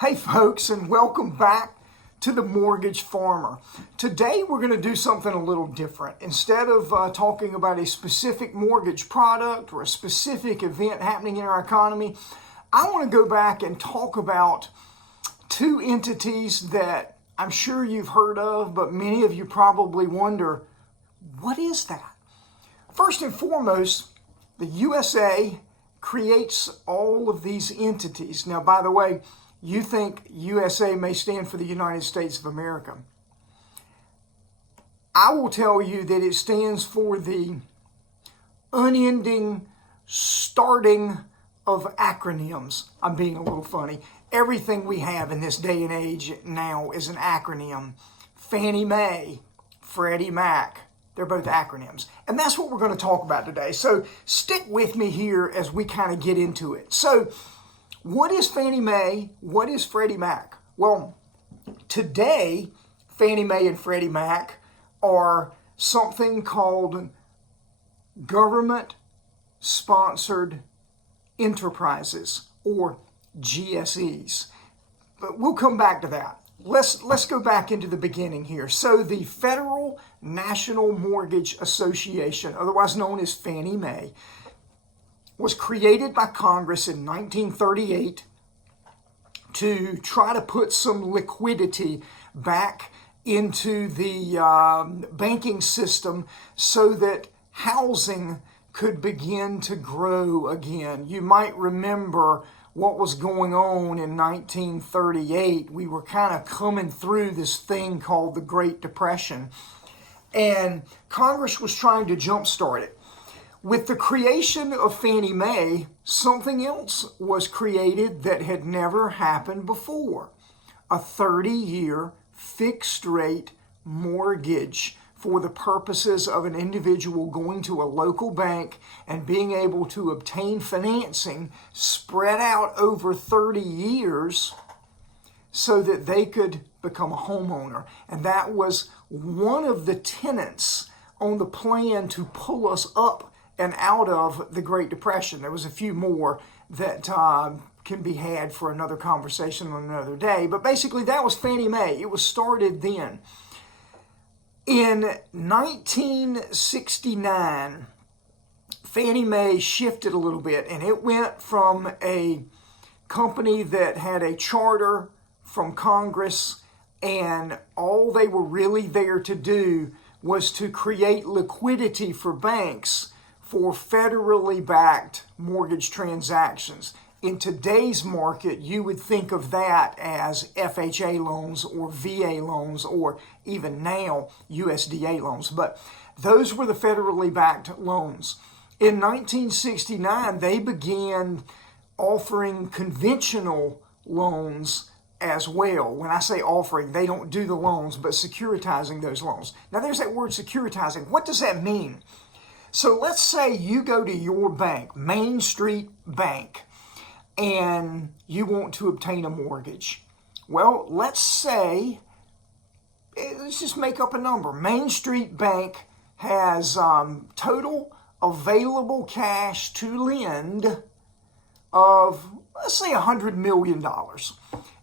Hey folks, and welcome back to the Mortgage Farmer. Today we're going to do something a little different. Instead of talking about a specific mortgage product or a specific event happening in our economy, I want to go back and talk about two entities that I'm sure you've heard of, but many of you probably wonder, what is that? First and foremost, the USA creates all of these entities. Now, by the way, you think USA may stand for the United States of America. I will tell you that it stands for the unending starting of acronyms. I'm being a little funny. Everything we have in this day and age now is an acronym. Fannie Mae, Freddie Mac, they're both acronyms. And that's what we're going to talk about today. So stick with me here as we kind of get into it. So what is Fannie Mae? What is Freddie Mac? Well, today, Fannie Mae and Freddie Mac are something called government-sponsored enterprises, or GSEs. But we'll come back to that. Let's go back into the beginning here. So the Federal National Mortgage Association, otherwise known as Fannie Mae, was created by Congress in 1938 to try to put some liquidity back into the banking system so that housing could begin to grow again. You might remember what was going on in 1938. We were kind of coming through this thing called the Great Depression, and Congress was trying to jumpstart it. With the creation of Fannie Mae, something else was created that had never happened before. A 30-year fixed-rate mortgage for the purposes of an individual going to a local bank and being able to obtain financing spread out over 30 years so that they could become a homeowner. And that was one of the tenets on the plan to pull us up and out of the Great Depression. There was a few more that can be had for another conversation on another day. But basically, that was Fannie Mae. It was started then. In 1969, Fannie Mae shifted a little bit, and it went from a company that had a charter from Congress, and all they were really there to do was to create liquidity for banks for federally backed mortgage transactions. In today's market, you would think of that as FHA loans or VA loans or even now USDA loans. But those were the federally backed loans. In 1969, they began offering conventional loans as well. When I say offering, they don't do the loans, but securitizing those loans. Now there's that word securitizing. What does that mean? So let's say you go to your bank, Main Street Bank, and you want to obtain a mortgage. Well, let's say, let's just make up a number. Main Street Bank has total available cash to lend of, let's say, $100 million.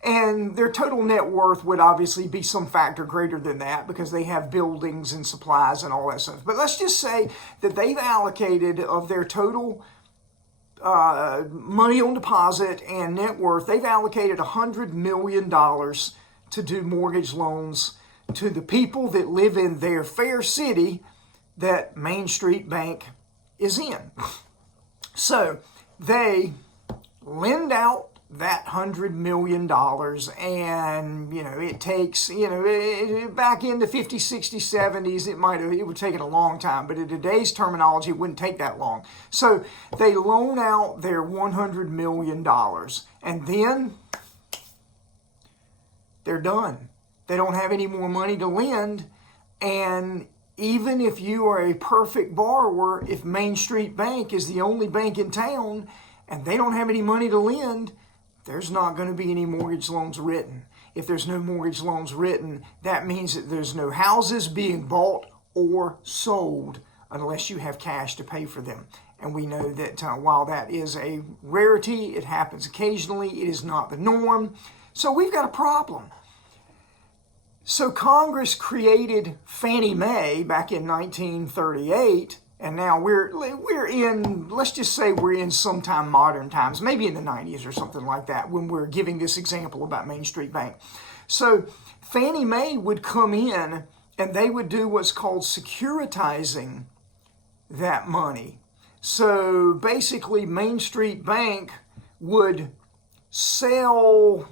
And their total net worth would obviously be some factor greater than that because they have buildings and supplies and all that stuff. But let's just say that they've allocated of their total money on deposit and net worth, they've allocated $100 million to do mortgage loans to the people that live in their fair city that Main Street Bank is in. So they lend out that $100 million, and it takes, back in the 50s, 60s, 70s, it would take it a long time, but in today's terminology, it wouldn't take that long. So they loan out their $100 million, and then they're done. They don't have any more money to lend, and even if you are a perfect borrower, if Main Street Bank is the only bank in town and they don't have any money to lend, there's not going to be any mortgage loans written. If there's no mortgage loans written, that means that there's no houses being bought or sold unless you have cash to pay for them. And we know that while that is a rarity, it happens occasionally, it is not the norm. So we've got a problem. So Congress created Fannie Mae back in 1938, and now we're in, let's just say we're in sometime modern times, maybe in the 90s or something like that, when we're giving this example about Main Street Bank. So Fannie Mae would come in and they would do what's called securitizing that money. So basically Main Street Bank would sell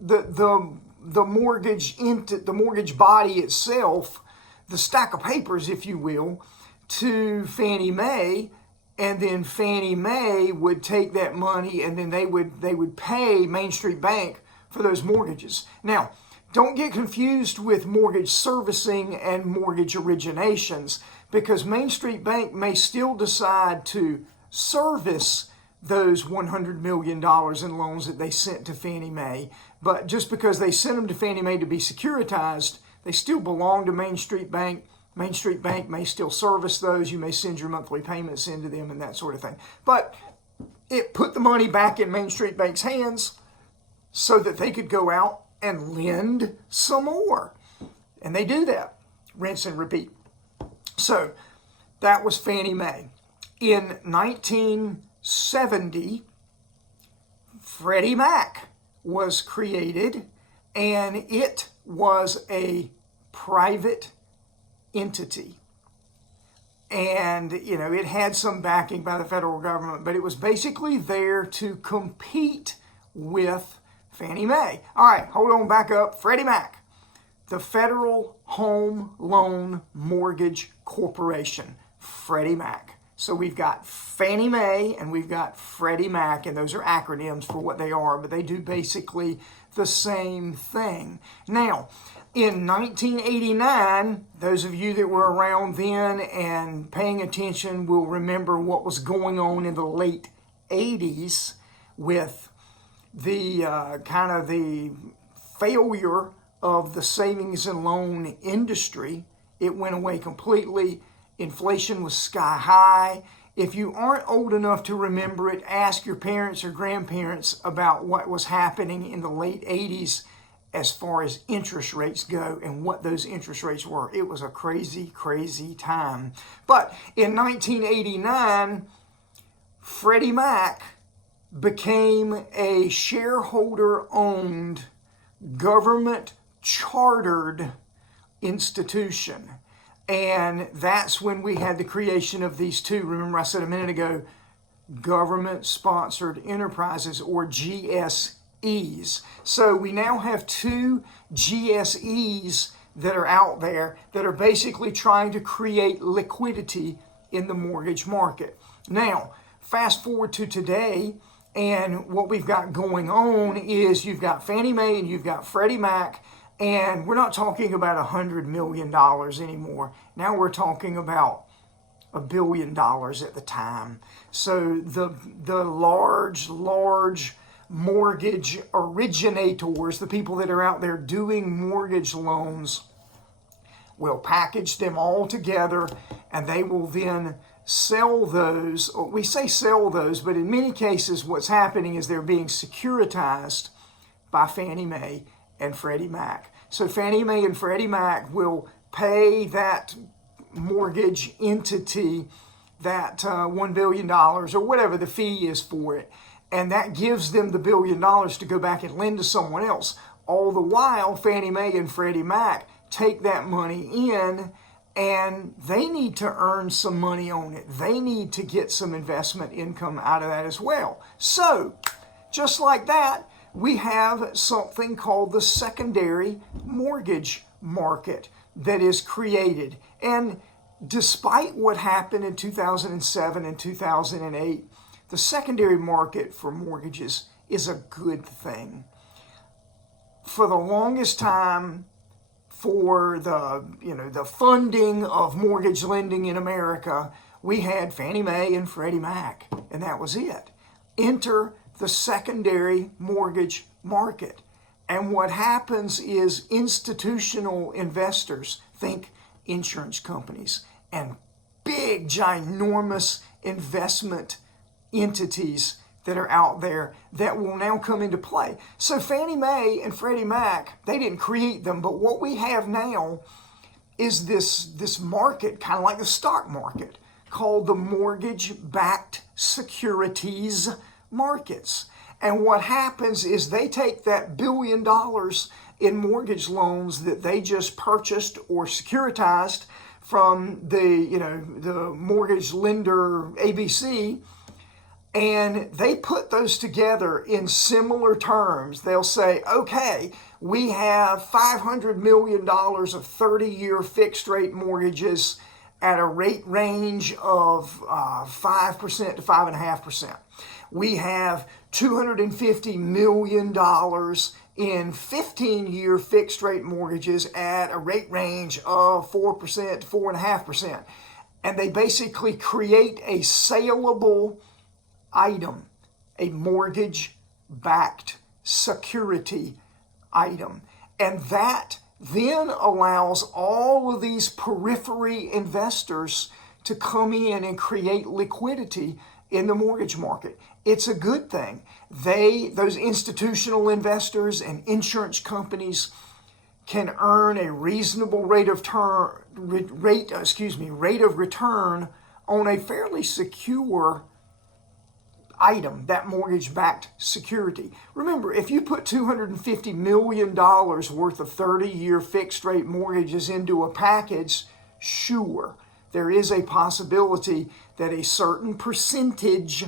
the mortgage body itself, the stack of papers, if you will, to Fannie Mae, and then Fannie Mae would take that money and then they would pay Main Street Bank for those mortgages. Now, don't get confused with mortgage servicing and mortgage originations, because Main Street Bank may still decide to service those $100 million in loans that they sent to Fannie Mae. But just because they sent them to Fannie Mae to be securitized, they still belong to Main Street Bank. Main Street Bank may still service those. You may send your monthly payments into them and that sort of thing. But it put the money back in Main Street Bank's hands so that they could go out and lend some more. And they do that. Rinse and repeat. So that was Fannie Mae. In 1970, Freddie Mac was created, and it was a private entity. And, it had some backing by the federal government, but it was basically there to compete with Fannie Mae. All right, hold on, back up. Freddie Mac, the Federal Home Loan Mortgage Corporation, Freddie Mac. So we've got Fannie Mae and we've got Freddie Mac, and those are acronyms for what they are, but they do basically the same thing. Now, in 1989, those of you that were around then and paying attention will remember what was going on in the late 80s with the kind of the failure of the savings and loan industry. It went away completely. Inflation was sky high. If you aren't old enough to remember it, ask your parents or grandparents about what was happening in the late 80s as far as interest rates go and what those interest rates were. It was a crazy, crazy time. But in 1989, Freddie Mac became a shareholder-owned, government-chartered institution. And that's when we had the creation of these two, remember I said a minute ago, government-sponsored enterprises, or GSEs. So we now have two GSEs that are out there that are basically trying to create liquidity in the mortgage market. Now, fast forward to today, and what we've got going on is you've got Fannie Mae and you've got Freddie Mac, and we're not talking about $100 million anymore. Now we're talking about $1 billion at the time. So the large mortgage originators, the people that are out there doing mortgage loans, will package them all together, and they will then sell those. We say sell those, but in many cases what's happening is they're being securitized by Fannie Mae and Freddie Mac. So Fannie Mae and Freddie Mac will pay that mortgage entity that $1 billion or whatever the fee is for it, and that gives them the $1 billion to go back and lend to someone else. All the while, Fannie Mae and Freddie Mac take that money in, and they need to earn some money on it. They need to get some investment income out of that as well. So, just like that, we have something called the secondary mortgage market that is created. And despite what happened in 2007 and 2008, the secondary market for mortgages is a good thing. For the longest time, for the funding of mortgage lending in America, we had Fannie Mae and Freddie Mac, and that was it. Enter the secondary mortgage market. And what happens is institutional investors, think insurance companies and big, ginormous investment entities, that are out there that will now come into play. So Fannie Mae and Freddie Mac, they didn't create them, but what we have now is this market, kind of like the stock market, called the mortgage-backed securities markets. And what happens is they take that $1 billion in mortgage loans that they just purchased or securitized from the mortgage lender ABC, and they put those together in similar terms. They'll say, okay, we have $500 million of 30-year fixed rate mortgages at a rate range of 5% to 5.5%. We have $250 million in 15-year fixed rate mortgages at a rate range of 4% to 4.5%. And they basically create a saleable item, a mortgage-backed security item. And that then allows all of these periphery investors to come in and create liquidity in the mortgage market. It's a good thing. Those institutional investors and insurance companies can earn a reasonable rate of return on a fairly secure item, that mortgage-backed security. Remember, if you put $250 million worth of 30-year fixed-rate mortgages into a package, sure, there is a possibility that a certain percentage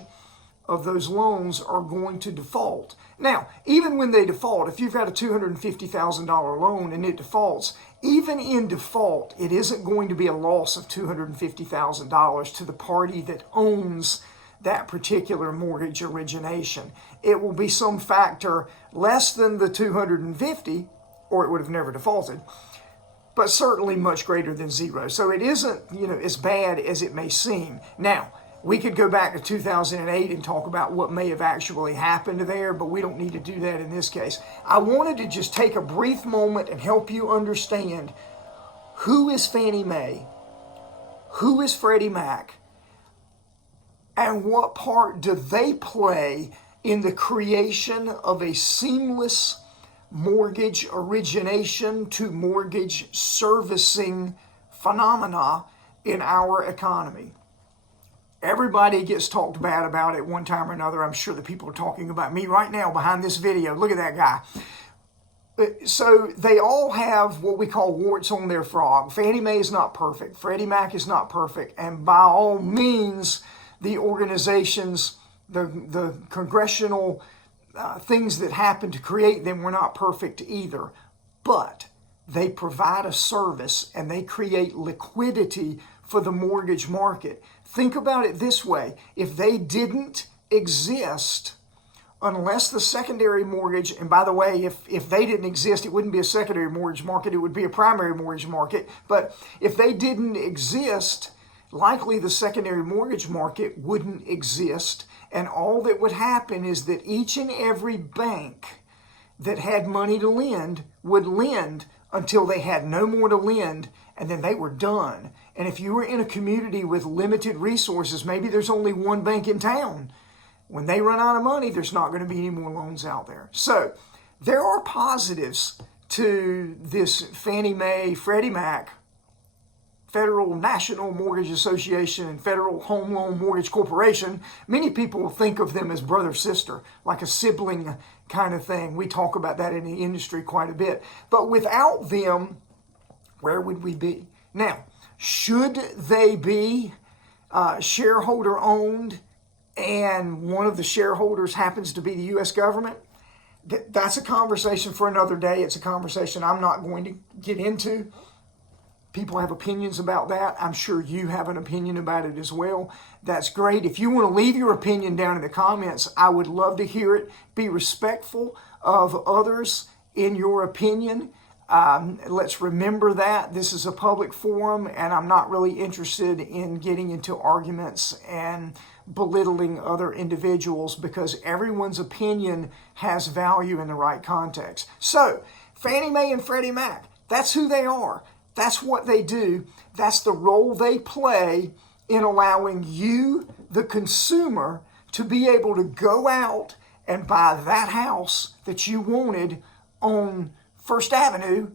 of those loans are going to default. Now, even when they default, if you've got a $250,000 loan and it defaults, even in default, it isn't going to be a loss of $250,000 to the party that owns that particular mortgage origination. It will be some factor less than the 250, or it would have never defaulted, but certainly much greater than zero. So it isn't, as bad as it may seem. Now, we could go back to 2008 and talk about what may have actually happened there, but we don't need to do that in this case. I wanted to just take a brief moment and help you understand who is Fannie Mae, who is Freddie Mac, and what part do they play in the creation of a seamless mortgage origination to mortgage servicing phenomena in our economy. Everybody gets talked bad about it one time or another. I'm sure the people are talking about me right now behind this video. Look at that guy. So they all have what we call warts on their frog. Fannie Mae is not perfect. Freddie Mac is not perfect. And by all means, the organizations, the congressional things that happened to create them were not perfect either. But they provide a service and they create liquidity for the mortgage market. Think about it this way. If they didn't exist, unless the secondary mortgage, and by the way, if they didn't exist, it wouldn't be a secondary mortgage market, it would be a primary mortgage market. But if they didn't exist, likely the secondary mortgage market wouldn't exist. And all that would happen is that each and every bank that had money to lend would lend until they had no more to lend, and then they were done. And if you were in a community with limited resources, maybe there's only one bank in town. When they run out of money, there's not going to be any more loans out there. So there are positives to this Fannie Mae, Freddie Mac, Federal National Mortgage Association, and Federal Home Loan Mortgage Corporation. Many people think of them as brother-sister, like a sibling kind of thing. We talk about that in the industry quite a bit. But without them, where would we be? Now, should they be shareholder-owned and one of the shareholders happens to be the U.S. government? That's a conversation for another day. It's a conversation I'm not going to get into. People have opinions about that. I'm sure you have an opinion about it as well. That's great. If you want to leave your opinion down in the comments, I would love to hear it. Be respectful of others in your opinion. Let's remember that this is a public forum, and I'm not really interested in getting into arguments and belittling other individuals because everyone's opinion has value in the right context. So, Fannie Mae and Freddie Mac, that's who they are. That's what they do. That's the role they play in allowing you, the consumer, to be able to go out and buy that house that you wanted on First Avenue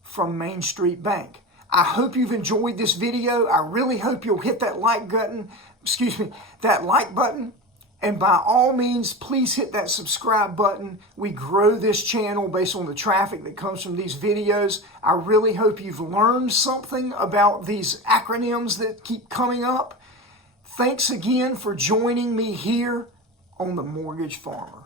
from Main Street Bank. I hope you've enjoyed this video. I really hope you'll hit that like button, and by all means, please hit that subscribe button. We grow this channel based on the traffic that comes from these videos. I really hope you've learned something about these acronyms that keep coming up. Thanks again for joining me here on The Mortgage Farmer.